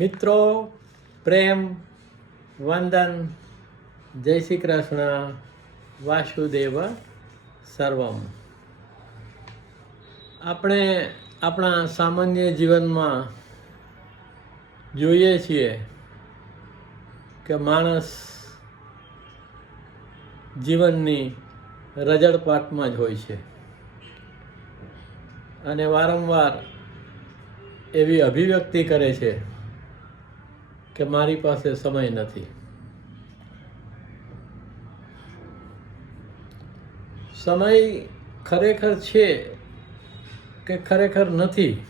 મિત્રો, પ્રેમ, વંદન, જય શ્રી કૃષ્ણ, વાસુદેવ સર્વમ. આપણે આપણા સામાન્ય જીવનમાં જોઈએ છીએ કે માણસ જીવનની રજળપાટમાં જ હોય છે. અને વારંવાર એવી અભિવ્યક્તિ કરે છે કે મારી પાસે સમય નથી. સમય ખરેખર છે કે ખરેખર નથી?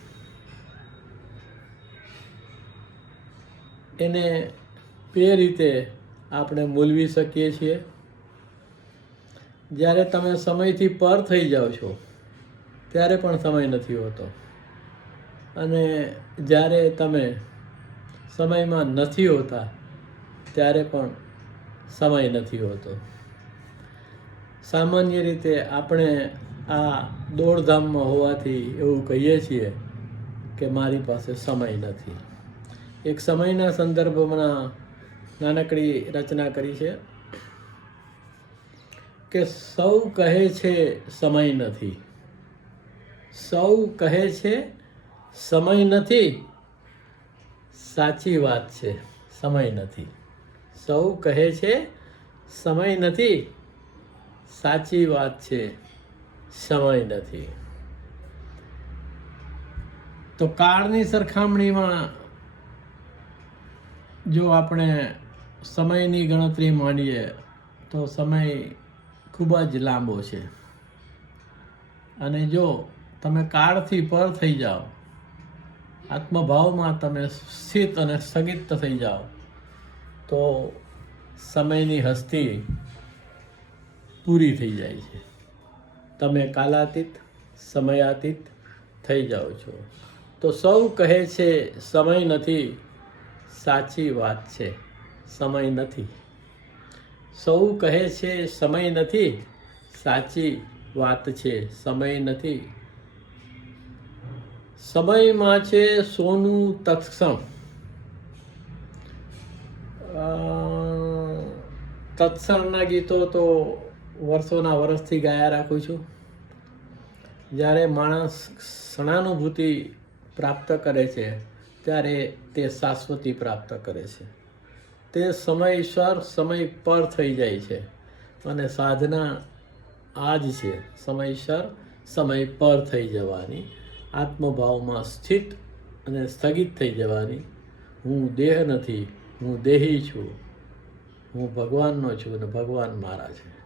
એને બે રીતે આપણે મૂલવી શકીએ છીએ? જ્યારે તમે સમયથી પર થઈ જાઓ છો, ત્યારે પણ સમય નથી હોતો. અને જ્યારે તમે સમયમાં નથી હોતા, ત્યારે પણ સમય નથી હોતો. સામાન્ય રીતે આપણે આ દોડધામમાં હોવાથી એવું કહીએ છીએ કે મારી પાસે સમય નથી. એક સમયના સંદર્ભમાં નાનકડી રચના કરી છે કે સૌ કહે છે સમય નથી. સૌ કહે છે સમય નથી. સાચી વાત છે. સમય નથી. સૌ કહે છે, સમય નથી. સાચી વાત છે. સમય નથી. તો કાળની સરખામણીમાં જો આપણે સમયની ગણતરી માંડીએ તો સમય ખૂબ જ લાંબો છે. અને જો તમે કાળથી પર થઈ જાઓ આત્મભાવમાં તમે સ્થિત અને સ્થગિત થઈ જાઓ. તો સમયની હસ્તી પૂરી થઈ જાય છે. તમે કાલાતીત, સમયાતીત થઈ જાઓ છો. તો સૌ કહે છે, સમય નથી. સાચી વાત છે, સમય નથી. સૌ કહે છે, સમય નથી. સાચી વાત છે, સમય નથી. સમયમાં છે સોનું તત્સમ. અ, તત્સમના ગીતો તો વર્ષોના વર્ષથી ગાયા રાખું છું. જ્યારે માણસ ક્ષણાનુભૂતિ પ્રાપ્ત કરે છે ત્યારે તે શાશ્વતી પ્રાપ્ત કરે છે. તે સમયસર સમય પર થઈ જાય છે અને સાધના આ જ છે સમયસર સમય પર થઈ જવાની. આત્મભાવમાં સ્થિત અને સ્થગિત થઈ જવાની. હું દેહ નથી, હું દેહી છું. હું ભગવાનનો છું અને ભગવાન મારા છે.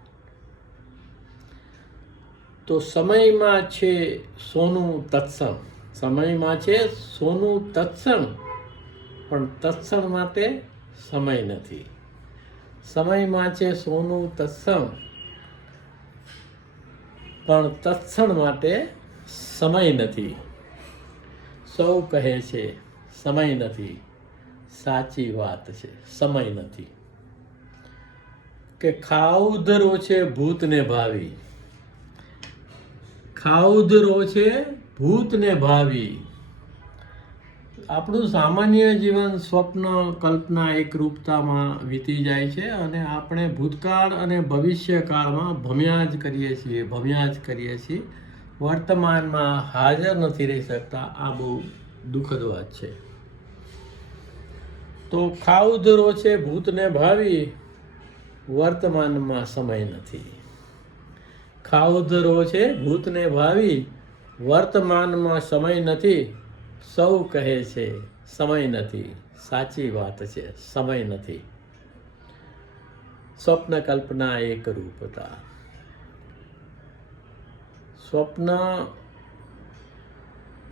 તો સમયમાં છે સોનું તત્સમ. સમયમાં છે સોનું તત્સમ. પણ તત્સમ માટે સમય નથી. સમયમાં છે સોનું તત્સમ. પણ તત્સણ માટે સમય નથી. સૌ કહે છે, સમય નથી. સાચી વાત છે, સમય નથી. કે ખાઉધરો છે ભૂતને ભાવી. ખાઉધરો છે ભૂતને ભાવી. આપણું સામાન્ય જીવન સ્વપ્ન, કલ્પના, એકરૂપતામાં વીતી જાય છે અને આપણે ભૂતકાળ અને ભવિષ્યકાળમાં ભમ્યા જ કરીએ છીએ, ભમ્યા જ કરીએ છીએ. વર્તમાનમાં હાજર નથી રહી શકતા, આ બહુ દુઃખદ વાત છે. તો ખાઉધરો છે, ભૂતને ભાવી વર્તમાનમાં સમય નથી. ખાઉધરો છે, ભૂતને ભાવી વર્તમાનમાં સમય નથી. સૌ કહે છે, સમય નથી. સાચી વાત છે, સમય નથી. સ્વપ્ન કલ્પના એક રૂપતા. સ્વપ્ન,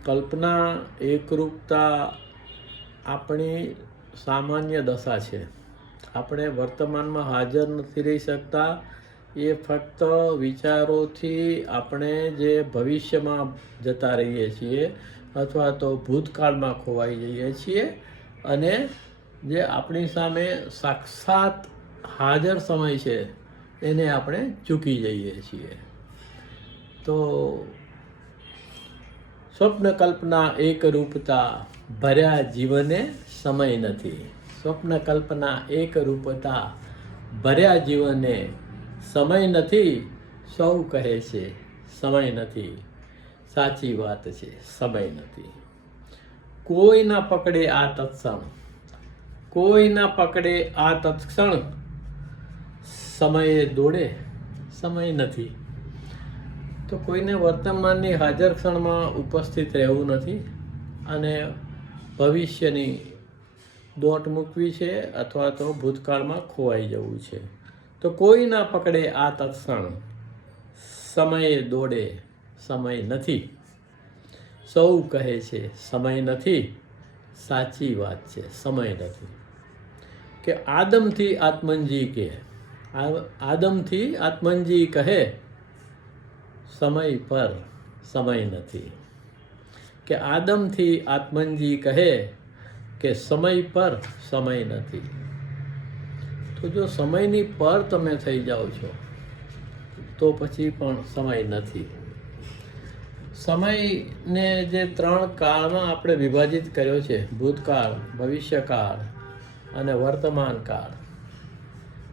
કલ્પના, એકરૂપતા આપણી સામાન્ય દશા છે. આપણે વર્તમાનમાં હાજર નથી રહી શકતા. એ ફક્ત વિચારોથી આપણે જે ભવિષ્યમાં જતા રહીએ છીએ અથવા તો ભૂતકાળમાં ખોવાઈ જઈએ છીએ અને જે આપણી સામે સાક્ષાત હાજર સમય છે, એને આપણે ચૂકી જઈએ છીએ. તો સ્વપ્ન કલ્પના એક રૂપતા ભર્યા જીવને સમય નથી. સ્વપ્ન કલ્પના એક રૂપતા ભર્યા જીવને સમય નથી, સૌ કહે છે સમય નથી. સાચી વાત છે, સમય નથી. કોઈ ના પકડે આ તત્સણ કોઈ ના પકડે આ તત્ક્ષણ, સમયે દોડે, સમય નથી. તો કોઈને વર્તમાનની હાજર ક્ષણમાં ઉપસ્થિત રહેવું નથી અને ભવિષ્યની દોટ મૂકવી છે અથવા તો ભૂતકાળમાં ખોવાઈ જવું છે. તો કોઈ ના પકડે આ તત્ક્ષણ? સમયે દોડે, સમય નથી. સૌ કહે છે, સમય નથી. સાચી વાત છે, સમય નથી. કે આદમથી આત્મનજી કે, આ- આદમથી આત્મનજી કહે સમય પર સમય નથી. કે આદમથી આત્મનજી કહે કે સમય પર સમય નથી. તો જો સમયની પર તમે થઈ જાઓ છો, તો પછી પણ સમય નથી. સમયને જે ત્રણ કાળમાં આપણે વિભાજિત કર્યો છે, ભૂતકાળ, ભવિષ્યકાળ અને વર્તમાન કાળ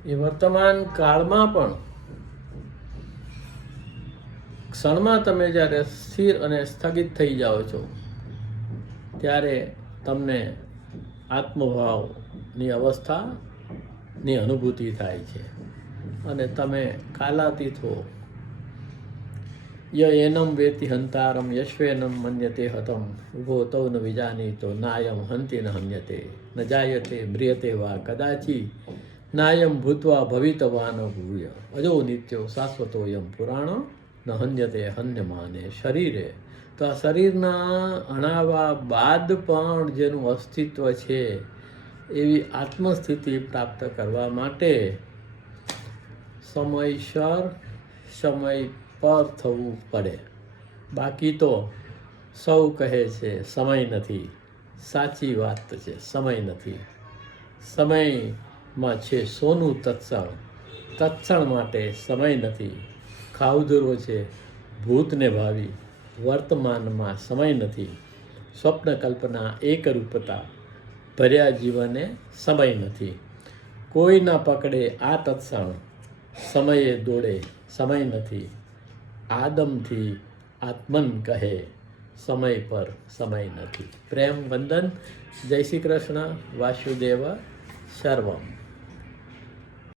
એ વર્તમાન કાળમાં પણ ક્ષણમાં તમે જ્યારે સ્થિર અને સ્થગિત થઈ જાઓ છો, ત્યારે તમને આત્મભાવની અવસ્થાની અનુભૂતિ થાય છે. અને તમે કાલાતીત હો. ય એનમ વેતિ હંતારમ યશ્વેનમ મન્યતે હતમ. ઊભો તૌ ન વિજાની તો નાયમ હંતિ ન હન્યતે. ન જાયતે મ્રિયતે વા કદાચી, નાયમ ભૂત્વા ભવિતવાન ભૂય. અજો નિત્યો શાશ્વતોયમ પુરાણો ન હન્યતે હન્યમાને શરીરે. તો આ શરીરના અણાવા બાદ પણ જેનું અસ્તિત્વ છે, એવી આત્મસ્થિતિ પ્રાપ્ત કરવા માટે સમયસર સમય પર થવું પડે. બાકી તો સૌ કહે છે, સમય નથી. સાચી વાત છે, સમય નથી. સમયમાં છે સોનું તત્સણ તત્સણ માટે સમય નથી. ખાવધુરો છે, ભૂતને ભાવી, વર્તમાનમાં સમય નથી સ્વપ્ન કલ્પના એકરૂપતા ભર્યા જીવને સમય નથી. કોઈ ના પકડે આ તત્સણ સમયે દોડે સમય નથી. આદમથી આત્મન કહે, સમય પર સમય નથી. પ્રેમ વંદન. જય શ્રી કૃષ્ણ. વાસુદેવ. સર્વમ